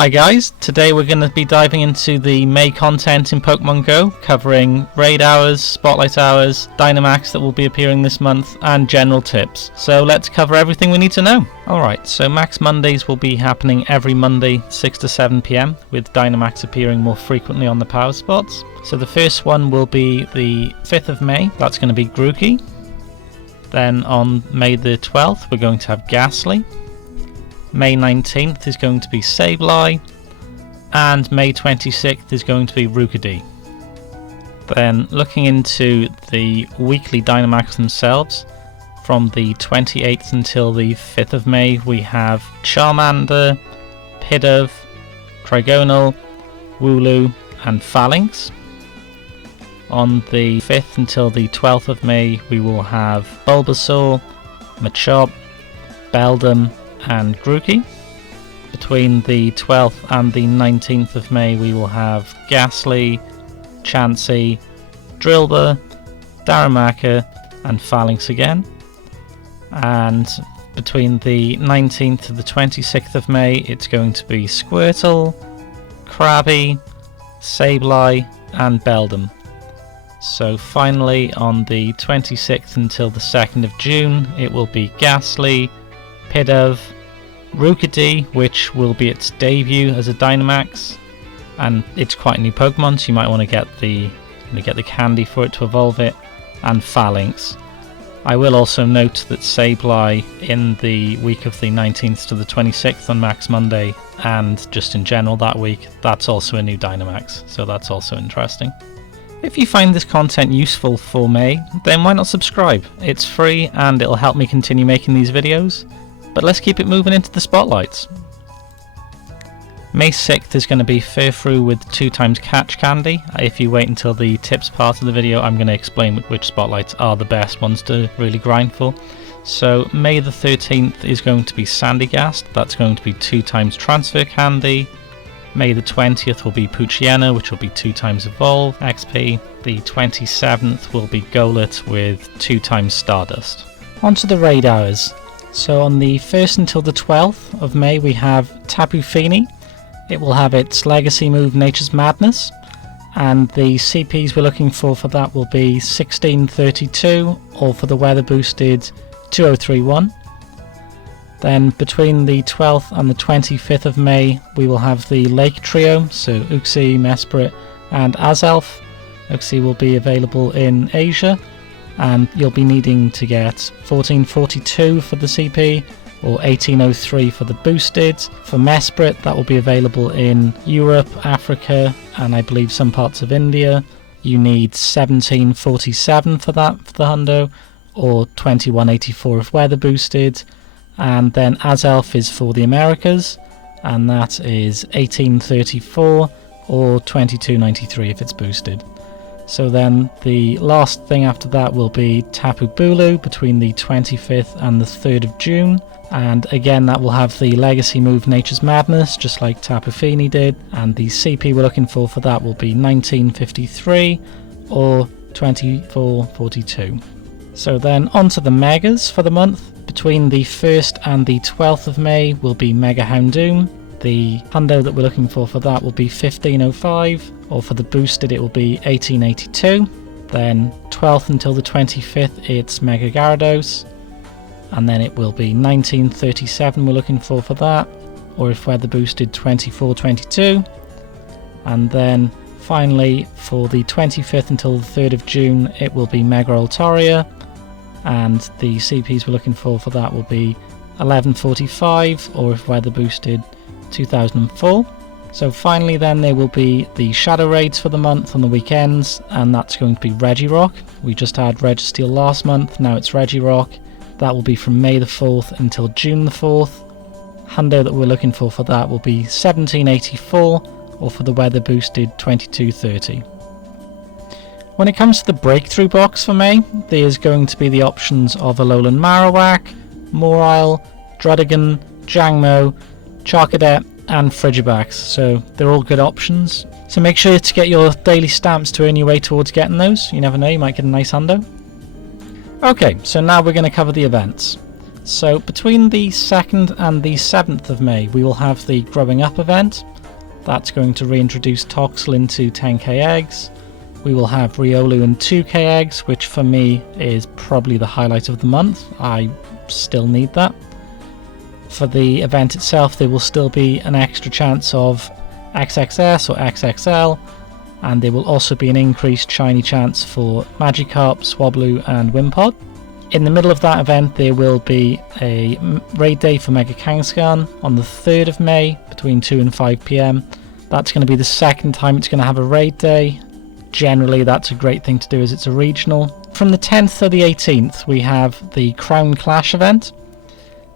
Hi guys, today we're going to be diving into the May content in Pokémon Go, covering raid hours, spotlight hours, Dynamax that will be appearing this month, and general tips. So let's cover everything we need to know. Alright, so Max Mondays will be happening every Monday 6 to 7 PM, with Dynamax appearing more frequently on the power spots. So the first one will be the 5th of May, that's going to be Grookey. Then on May the 12th we're going to have Ghastly. May 19th is going to be Sableye, and May 26th is going to be Raikou. Then looking into the weekly Dynamax themselves, from the 28th until the 5th of May we have Charmander, Pidove, Trigonal, Wooloo and Phalanx. On the 5th until the 12th of May we will have Bulbasaur, Machop, Beldum and Grookey. Between the 12th and the 19th of May we will have Ghastly, Chansey, Drillbur, Darumaka and Phalanx again. And between the 19th to the 26th of May it's going to be Squirtle, Krabby, Sableye and Beldum. So finally on the 26th until the 2nd of June it will be Ghastly, Pidove, Raikou, which will be its debut as a Dynamax, and it's quite a new Pokemon, so you might want to get the candy for it to evolve it, and Phalanx. I will also note that Sableye in the week of the 19th to the 26th on Max Monday, and just in general that week, that's also a new Dynamax, so that's also interesting. If you find this content useful for May, then why not subscribe? It's free and it'll help me continue making these videos. But let's keep it moving into the spotlights. May 6th is going to be Furfrou with 2x Catch Candy. If you wait until the tips part of the video, I'm going to explain which spotlights are the best ones to really grind for. So May the 13th is going to be Sandygast, that's going to be 2x Transfer Candy. May the 20th will be Poochyena, which will be 2x Evolve XP. The 27th will be Golett with 2x Stardust. On to the raid hours. So on the 1st until the 12th of May we have Tapu Fini. It will have its legacy move Nature's Madness, and the CPs we're looking for that will be 1632, or for the weather boosted 2031. Then between the 12th and the 25th of May we will have the Lake Trio, so Uxie, Mesprit and Azelf. Uxie will be available in Asia, and you'll be needing to get 1442 for the CP or 1803 for the boosted. For Mesprit that will be available in Europe, Africa and I believe some parts of India. You need 1747 for that for the hundo, or 2184 if weather boosted. And then Azelf is for the Americas, and that is 1834 or 2293 if it's boosted. So then the last thing after that will be Tapu Bulu between the 25th and the 3rd of June, and again that will have the legacy move Nature's Madness just like Tapu Fini did, and the CP we're looking for that will be 1953 or 2442. So then on to the megas for the month. Between the 1st and the 12th of May will be Mega Houndoom. The hundo that we're looking for that will be 1505, or for the boosted it will be 1882. Then 12th until the 25th it's Mega Gyarados, and then it will be 1937 we're looking for that, or if weather boosted 2422. And then finally for the 25th until the 3rd of June it will be Mega Altaria, and the CPs we're looking for that will be 1145, or if weather boosted 2004. So finally then there will be the shadow raids for the month on the weekends, and that's going to be Regirock. We just had Registeel last month, now it's Regirock. That will be from May the 4th until June the 4th. Hundo that we're looking for that will be 1784, or for the weather boosted 2230. When it comes to the breakthrough box for May, there's going to be the options of Alolan Marowak, Mawile, Druddigon, Jangmo, Charcadet and Frigibax, so they're all good options. So make sure to get your daily stamps to earn your way towards getting those. You never know, you might get a nice hundo. Okay, so now we're going to cover the events. So between the 2nd and the 7th of May we will have the Growing Up event. That's going to reintroduce Toxel into 10k eggs. We will have Riolu in 2k eggs, which for me is probably the highlight of the month. I still need that. For the event itself there will still be an extra chance of XXS or XXL, and there will also be an increased shiny chance for Magikarp, Swablu and Wimpod. In the middle of that event there will be a raid day for Mega Kangaskhan on the 3rd of May between 2 and 5 PM. That's going to be the 2nd time it's going to have a raid day. Generally that's a great thing to do as it's a regional. From the 10th to the 18th we have the Crown Clash event.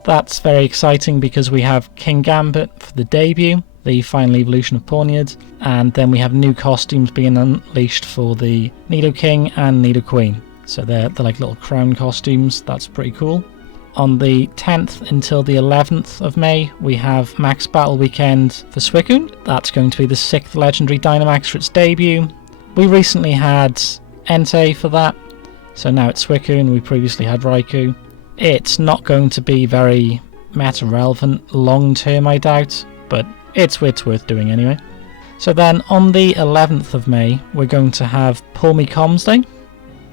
That's very exciting because we have King Gambit for the debut, the final evolution of Pawniard, and then we have new costumes being unleashed for the Nidoking and Nidoqueen. So they're like little crown costumes. That's pretty cool. On the 10th until the 11th of May we have Max Battle Weekend for Suicune. That's going to be the 6th Legendary Dynamax for its debut. We recently had Entei for that, so now it's Suicune. We previously had Raikou. It's not going to be very meta relevant long term, I doubt, but it's worth doing anyway. So then on the 11th of May we're going to have Pull Me Comms Day.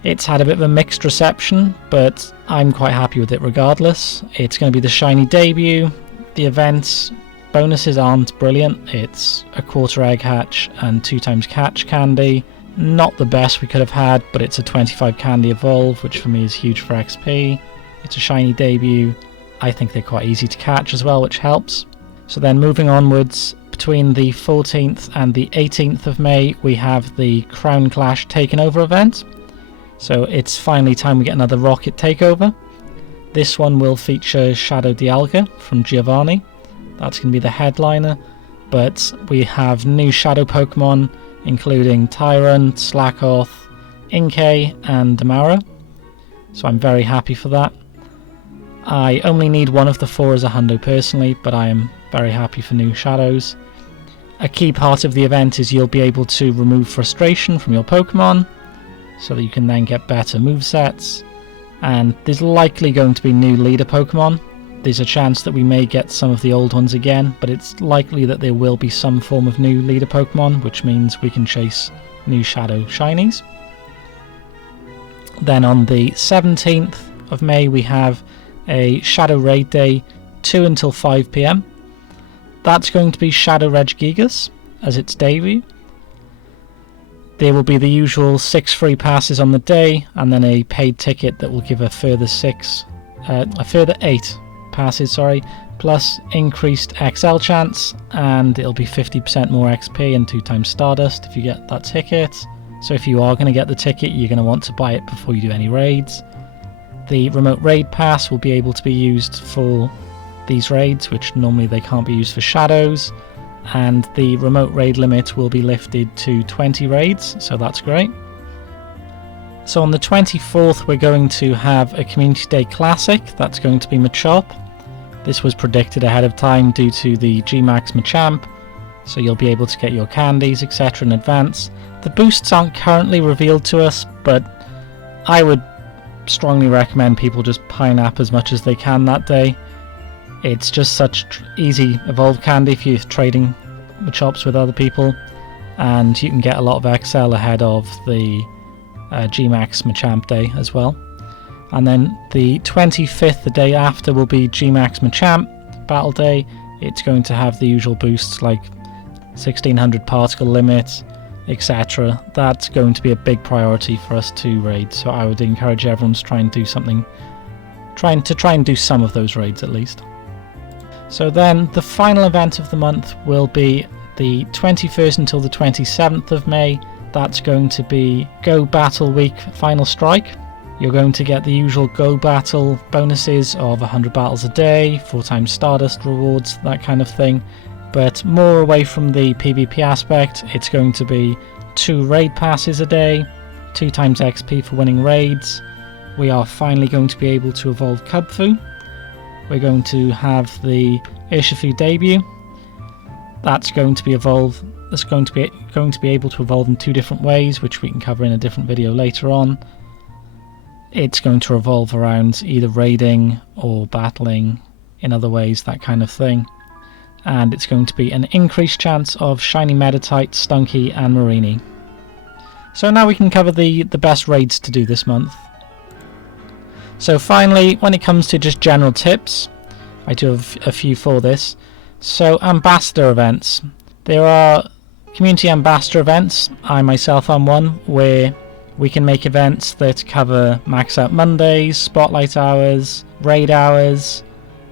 It's had a bit of a mixed reception, but I'm quite happy with it regardless. It's going to be the shiny debut. The event's bonuses aren't brilliant. It's a quarter egg hatch and 2x catch candy. Not the best we could have had, but it's a 25 candy evolve, which for me is huge for XP. It's a shiny debut. I think they're quite easy to catch as well, which helps. So then moving onwards, between the 14th and the 18th of May we have the Crown Clash Taken Over event. So it's finally time we get another Rocket Takeover. This one will feature Shadow Dialga from Giovanni. That's going to be the headliner, but we have new Shadow Pokemon including Tyrant, Slakoth, Inkay and Damara. So I'm very happy for that. I only need one of the 4 as a hundo personally, but I am very happy for new shadows. A key part of the event is you'll be able to remove frustration from your Pokemon, so that you can then get better movesets. And there's likely going to be new leader Pokemon. There's a chance that we may get some of the old ones again, but it's likely that there will be some form of new leader Pokemon, which means we can chase new Shadow Shinies. Then on the 17th of May we have a Shadow Raid Day 2 until 5 PM. That's going to be Shadow Regigigas as its debut. There will be the usual 6 free passes on the day, and then a paid ticket that will give a further 8 passes, plus increased XL chance, and it'll be 50% more XP and 2x Stardust if you get that ticket. So if you are going to get the ticket, you're going to want to buy it before you do any raids. The remote raid pass will be able to be used for these raids, which normally they can't be used for shadows, and the remote raid limit will be lifted to 20 raids, so that's great. So on the 24th we're going to have a Community Day Classic. That's going to be Machop. This was predicted ahead of time due to the Gmax Machamp, so you'll be able to get your candies etc. in advance. The boosts aren't currently revealed to us, but I would strongly recommend people just pine-up as much as they can that day. It's just such easy evolved candy if you're trading Machops with other people, and you can get a lot of XL ahead of the Gmax Machamp Day as well. And then the 25th, the day after, will be Gmax Machamp Battle Day. It's going to have the usual boosts like 1600 particle limit, etc. That's going to be a big priority for us to raid, so I would encourage everyone to try and do something, try and do some of those raids at least. So then the final event of the month will be the 21st until the 27th of May. That's going to be Go Battle Week Final Strike. You're going to get the usual Go Battle bonuses of 100 battles a day, 4x Stardust rewards, that kind of thing. But more away from the PvP aspect, it's going to be 2 raid passes a day, 2x XP for winning raids. We are finally going to be able to evolve Kubfu. We're going to have the Urshifu debut. That's going to be evolved. That's going to be able to evolve in 2 different ways, which we can cover in a different video later on. it's going to revolve around either raiding or battling in other ways, that kind of thing. And it's going to be an increased chance of shiny Meditite, Stunky and Marini. So now we can cover the best raids to do this month. So finally, when it comes to just general tips, I do have a few for this. So ambassador events. There are community ambassador events. I myself am one, where we can make events that cover max out Mondays, spotlight hours, raid hours,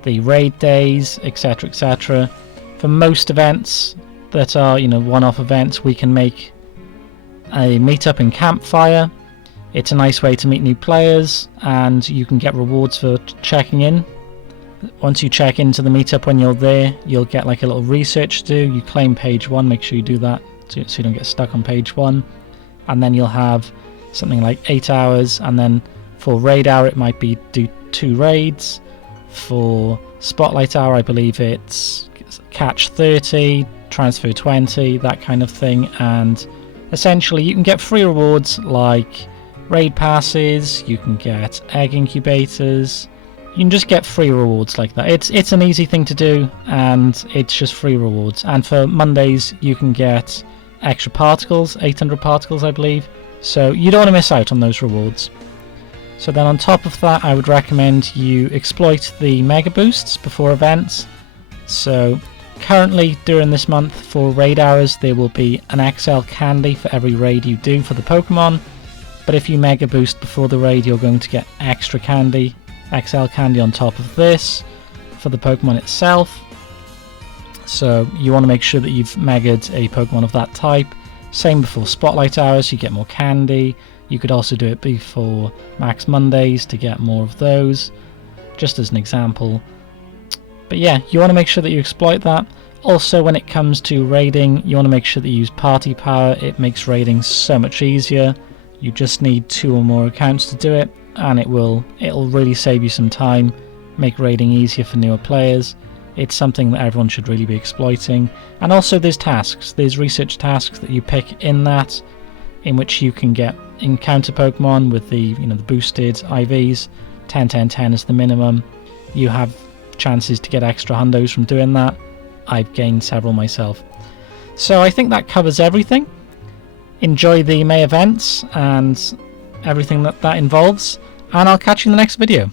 the raid days, etc, etc. For most events that are, one-off events, we can make a meetup in Campfire. It's a nice way to meet new players, and you can get rewards for checking in. Once you check into the meetup when you're there, you'll get like a little research to do. You claim page 1, make sure you do that so you don't get stuck on page 1. And then you'll have something like 8 hours, and then for raid hour it might be do 2 raids. For spotlight hour I believe it's catch 30, transfer 20, that kind of thing. And essentially you can get free rewards like raid passes, you can get egg incubators, you can just get free rewards like that. It's an easy thing to do, and it's just free rewards. And for Mondays you can get extra particles, 800 particles I believe, so you don't want to miss out on those rewards. So then on top of that, I would recommend you exploit the mega boosts before events. So currently during this month for raid hours there will be an XL candy for every raid you do for the Pokemon, but if you mega boost before the raid you're going to get extra candy, XL candy on top of this for the Pokemon itself. So you want to make sure that you've megaed a Pokemon of that type. Same before spotlight hours, you get more candy. You could also do it before max Mondays to get more of those, just as an example. But yeah, you want to make sure that you exploit that. Also, when it comes to raiding, you want to make sure that you use party power. It makes raiding so much easier. You just need 2 or more accounts to do it, and it'll really save you some time, make raiding easier for newer players. It's something that everyone should really be exploiting. And also there's tasks, there's research tasks that you pick in that, in which you can get encounter Pokemon with the the boosted IVs. 10 10 10 is the minimum. You have chances to get extra hundos from doing that. I've gained several myself. So I think that covers everything. Enjoy the May events and everything that involves, and I'll catch you in the next video.